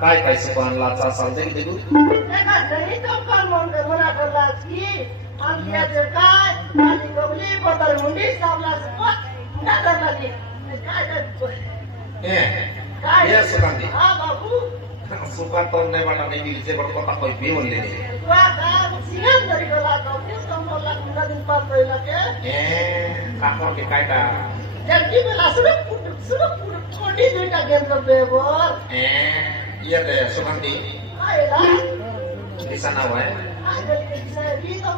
काय सुपानला चालते की देखू नाही तो काल मना करला की आमच्या जे काय आणि गवली बदल मुंडी सावला सुपत ना करला की काय काय ये सुकांती हा बाबू सुकान तो नाही वाटा नाही मिलचे बरोबर आता कोई भी बोलले नाही वा का सिंगल तरी गला तो समोरला कुणा दिन पास पहिला के काकोर के कायटा जल्दी बेला सुरू थोडी दुटा गेम बेवर ये दे सुकांती आयला di sana wae ada bisa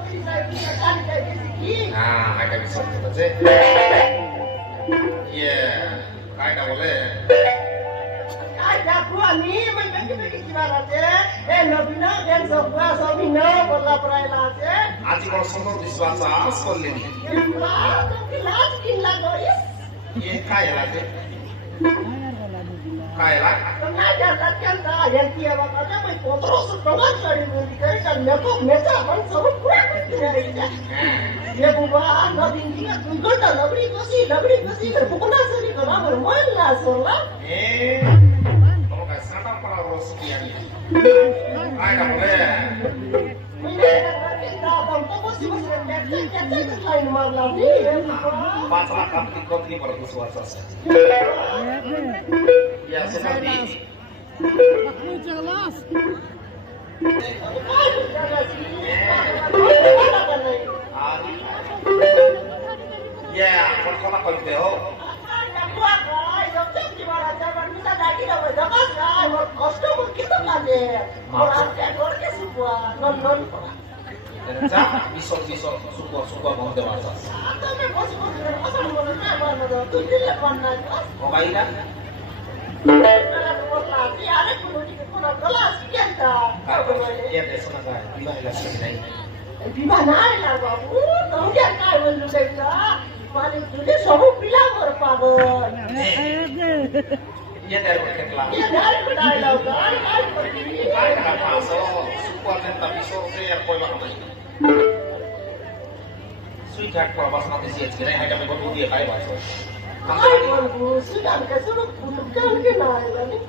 kan kayak gitu nah ada bisa baca ya kayak boleh ada gua nih bagi gimana deh nabina dan semua sabina bola perayaan aja aji kalau semua diswasa sekolah ini kelas gila guys ये kayak lagi kayak lah kenapa kan dah yang dia makanya mai kontrol sekolah dari murid kan nyakop meja kan seru kurang ya bukan nabi dia tunggu dah nabi kasih terpukul sih kalau bermain lah soalnya kalau kayak sana para roskian ya kayak boleh masalah kopi pada suara ya seperti aku jelas ya kalau kopi deh bisa suka mau dewasa. Mau kain kan? Iya deh senang kan. Bila hilang sini. Gimana lah babu? Tahu kan kalau lu dah paling dulu semua bilang berpagar. Iya dari berkelah. Iya dari berkelah. Kain kan masuk. Support dan tapi sore yang kau makan. Sudah kalau pas nanti siap kira hanya berbuat dia kayak masuk. Ay, babu, sudah kesuruh bukan kenal lagi.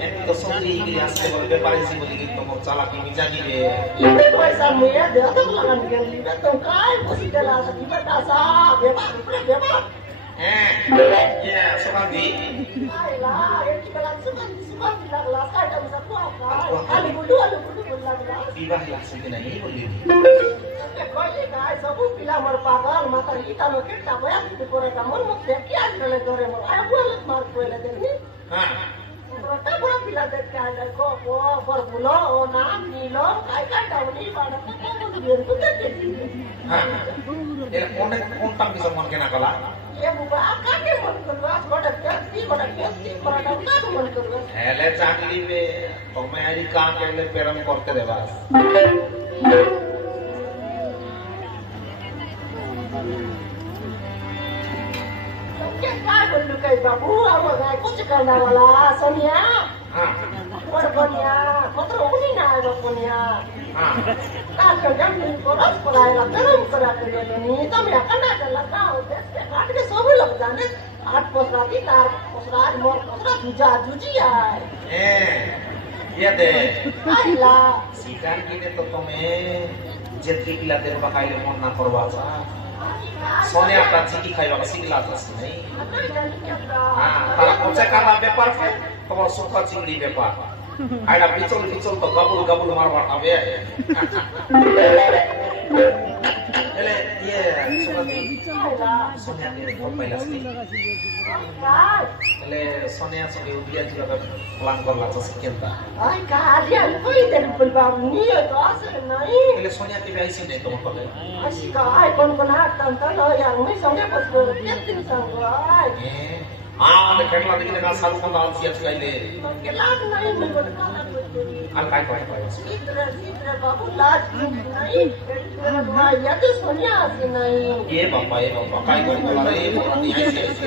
Ini तो सोची कि यहाँ से बोले व्यापारी से बोले कि तुम चाला की मिजा की ले ini पैसा मुझे दे तो लगन के लिए तो काय बस चला सकती है पैसा बेबा ya Sukandi ayolah yang kita langsung bilang lah ada bisa apa ada bulu bilang lah Viva lah segini ini boleh kau ini guys semua bilang berpagar mata kita mungkin tak banyak di Korea kamu mau sekian kali Korea mau ayo boleh marco lah jadi Mereka boleh bilang dari ada kok, berbulo, onam, nilo, kayak tahun ini pada kita biar kita jadi. Ya, kontak bisa mungkin apa lah? Ya, bukan akan dia mengeluas, pada kerti, pada kan mengeluas. Hele चाकरी में तो मैं हरी काम के लिए param करते रहे बस काय बोलू काय बाबू आवाज आहे कुछ करना वाला सोनिया बड़बनिया पत्र उनी ना है बड़बनिया काल का जमीन को रस पलाएगा गरम करा के ले लेनी तो मैं करना चला का देश काट के सब लोग जाने आठ पसरा की तार पसरा मोर पसरा जुजी है ये दे आइला सिकान की ने तो तुम्हें जेत्री पिला देर बकाइले मन ना करवा सा सोने आपका चिकी खाई वाला सिकला था नहीं kalau saya karena bepar kan kalau suka cingli bepar ada picul to gabul marwar abe ele iya sonia ini kau pelas nih ele sonia sebagai ujian juga pelan korla sekian tak ay kalian kau itu belum nih asal naik ele sonia tiba isi nih tuh kau asik ay kon tonton yang ini sonia pas berarti sanggup ada kerla lagi dengan satu kontalan siap sekali deh kelas naik berkala Al-Qaeda. Sidra babu laaj naik ya tuh sonia sih naik Iya bapak kayak gue kalau ada ibu nanti aja sih